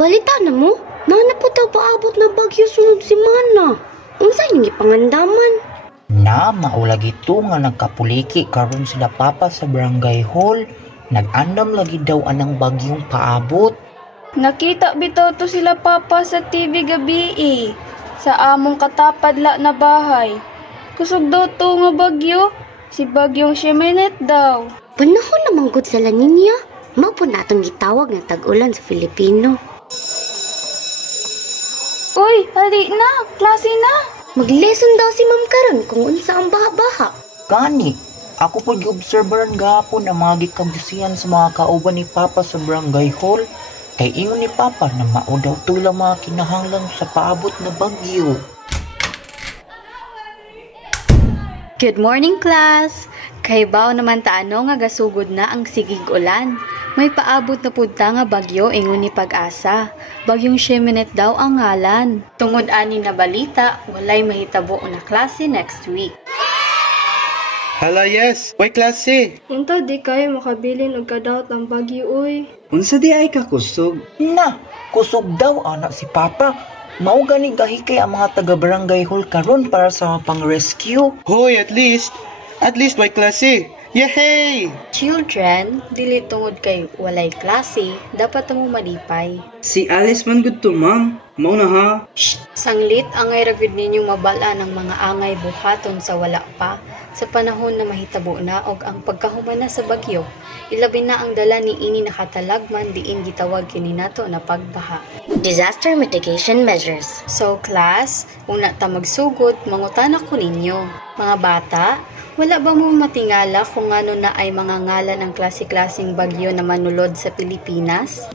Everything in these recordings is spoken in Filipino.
Balita na mo, mana po daw paabot na bagyo sunod si Mana. Unsa yung ipangandaman? Na maulag ito nga nagkapuliki karon sila papa sa barangay hall. Nag-andam lagi daw anang bagyong paabot. Nakita bitaw to sila papa sa TV gabi sa among katapad na bahay. Kusog daw to nga bagyo. Si bagyong Shemenet daw. Panahon namang good sa La Nina. Mao po natong gitawag nga tag-ulan sa Filipino. Uy, hali na, klase na. Mag-lesson daw si Ma'am karon kung unsa ang baha-baha. Gani, ako po gi-observeran gahapon ang mga gikabusihan sa mga kauban ni Papa sa barangay hall. Kay ingon ni Papa na mao daw tula mga kinahanglan sa paabot na bagyo. Good morning, class! Kahibaw naman taano nga gasugod na ang sigig ulan. May paabot na punta nga bagyo ingon ni Pag-asa. Bagyong Shemenet daw ang ngalan. Tungod ani na balita, walay mahitabo na klase next week. Hala yes, way klase. Unta di kayo makabilin og kadaot ang bagyo uy. Unsa di ay ka kusog? Na, kusog daw anak si Papa. Mao gani gahikay ang mga taga-barangay hall karon para sa pang-rescue. Hoy, at least way klase. Yehey! Children, dili tungod kay walay klase, dapat mo malipay. Si Alice man gud to, ma'am. Mao na ha. Shh! Sanglit angay ra gyud ninyong mabala ng mga angay buhaton sa wala pa sa panahon na mahitabo na og ang pagkahuman na sa bagyo. Ilabi na ang dala ni ini nakatalagman diin gitawag kini nato na pagbaha. Disaster mitigation measures. So class, una ta magsugod, mangutana ko ninyo. Mga bata, wala ba mo matingala kung ano na ay mga ngalan ng klase-klaseng bagyo na manulod sa Pilipinas?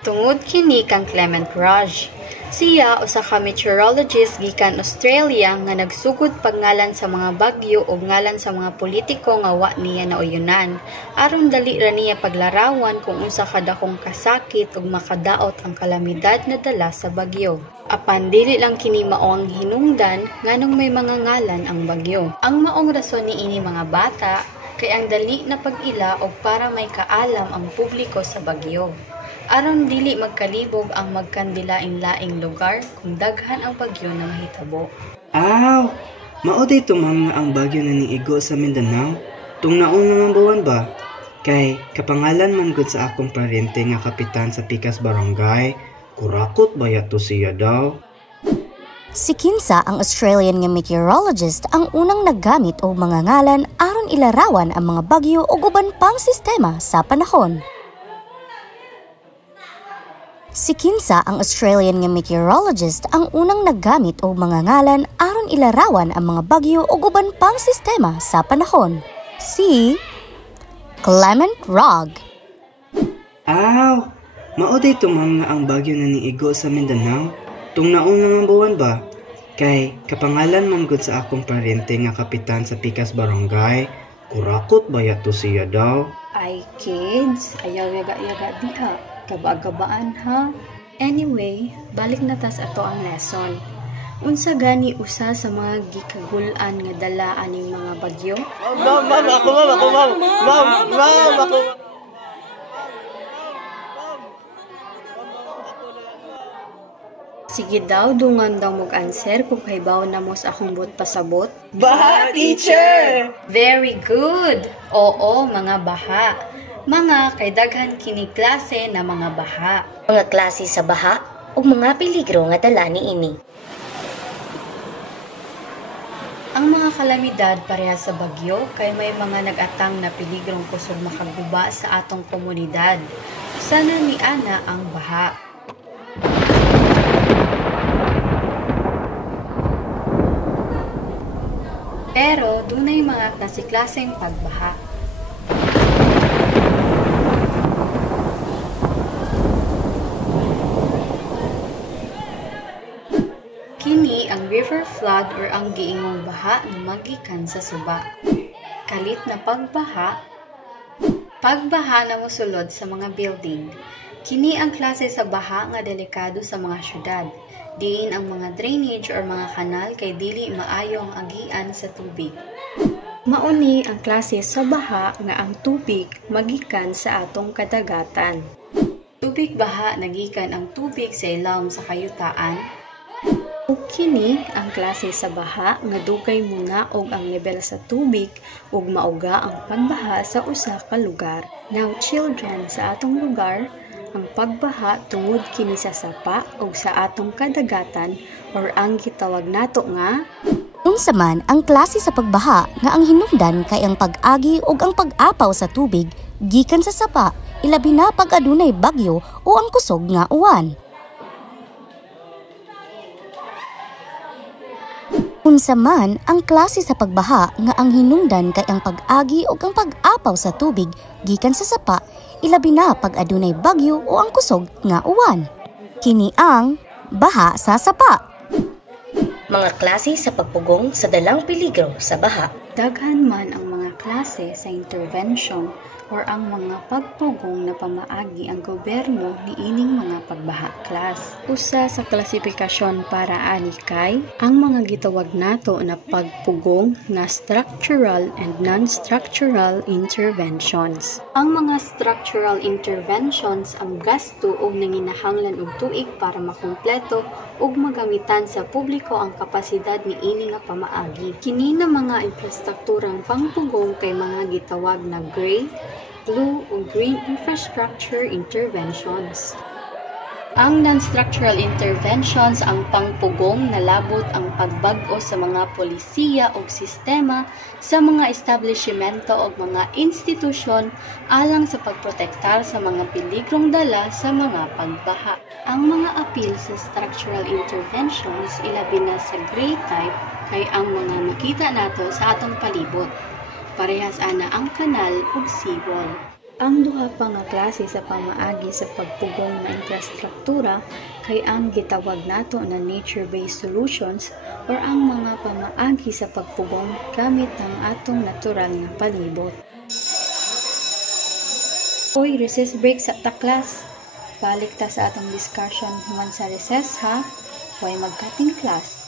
Tungod kini kang Clement Raj. Siya usa ka meteorologist gikan Australia nga nagsugod pagngalan sa mga bagyo ug ngalan sa mga politiko nga wa niya nauyunan aron dali ra niya paglarawan kung unsa kadakong kasakit ug makadaot ang kalamidad na dala sa bagyo. Apan dili lang kini mao ang hinungdan nganong may mga ngalan ang bagyo. Ang maong rason niini mga bata kay ang dali na pag-ila og para may kaalam ang publiko sa bagyo. Aron dili magkalibog ang magkandilaing-laing lugar kung daghan ang bagyo na mahitabo. Aw! Mao dito ma'am nga ang bagyo na niigo sa Mindanao. Tung naon nga buwan ba? Kay kapangalan man gud sa akong parente nga kapitan sa Pikas Barangay. Kurakot baya to siya daw. Si Kinsa, ang Australian nga meteorologist, ang unang naggamit og mga ngalan aron ilarawan ang mga bagyo ug uban pang sistema sa panahon. Si Kinsa, ang Australian nga meteorologist, ang unang naggamit og mga ngalan aron ilarawan ang mga bagyo ug uban pang sistema sa panahon. Si Clement Raj. Aw! Mao dito ma'am nga ang bagyo na niigo sa Mindanao. Tung naon nga buwan ba? Kay kapangalan man gud sa akong parente nga kapitan sa Pikas Barangay. Kurakot baya to siya daw. Ay kids, ayaw yaga-yaga diha. Kabagabaan ha? Anyway, balik na tas ato ang lesson. Unsa gani usa sa mga gikagulan nga dala aning mga bagyo? Ma'am, ako. Sige daw, dungan daw mag-answer kung kaibaw na mo sa akong buot pasabot. Baha, teacher! Very good! Oo, mga baha. Mga kay daghan kini klase na mga baha. Mga klase sa baha ug mga peligro nga dala niini. Ang mga kalamidad pareha sa bagyo kay may mga nag-atang na peligrong kusog makaguba sa atong komunidad. Sana ni ana ang baha. Pero dunay mga klase-klaseng pagbaha. Kini ang river flood or ang giingong baha na magikan sa suba. Kalit na pagbaha na mosulod sa mga building. Kini ang klase sa baha nga delikado sa mga syudad. Diin ang mga drainage or mga kanal kay dili maayo ang agian sa tubig. Mauni ang klase sa baha nga ang tubig magikan sa atong kadagatan. Tubig baha nagikan ang tubig sa ilawom sa kayutaan. Ug kini ang klase sa baha nga dugay muna og ang level sa tubig ug mauga ang pagbaha sa usa ka lugar. Now children, sa atong lugar, ang pagbaha tungod kini sa sapa ug sa atong kadagatan or ang gitawag nato nga Unsa man ang klase sa pagbaha nga ang hinungdan kay ang pag-agi ug ang pag-apaw sa tubig gikan sa sapa, ilabi na pag adunay bagyo o ang kusog nga uwan. Unsa man ang klase sa pagbaha nga ang hinungdan kay ang pag-agi ug ang pag-apaw sa tubig gikan sa sapa, ilabi na pag adunay bagyo o ang kusog nga uwan. Kini ang baha sa sapa. Mga klase sa pagpugong sa dalang peligro sa baha. daghan man ang mga klase sa intervention or ang mga pagpugong na pamaagi ang gobyerno niining mga pagbaha class. Usa sa klasifikasyon para ani kay ang mga gitawag nato na pagpugong nga structural and non-structural interventions. Ang mga structural interventions ang gasto og nanginahanglan og tuig para makumpleto ug magamitan sa publiko ang kapasidad niini nga pamaagi. Kini na mga infrastrukturang pangpugong kay mga gitawag na gray, blue o green infrastructure interventions. Ang non-structural interventions ang pangpugong na labot ang pagbag-o sa mga polisiya o sistema sa mga establishmento o mga institusyon alang sa pagprotektar sa mga peligrong dala sa mga pagbaha. Ang mga appeal sa structural interventions ilabi na sa gray type kay ang mga makita nato sa atong palibot. Parehas ana ang kanal ug seawall. Ang duha pa nga klase sa pamaagi sa pagpugong na infrastruktura kay ang gitawag nato na nature-based solutions or ang mga pamaagi sa pagpugong gamit ang atong natural nga palibot. Oy, recess break sa ta class. Balik ta sa atong discussion human sa recess ha. Way magkating class.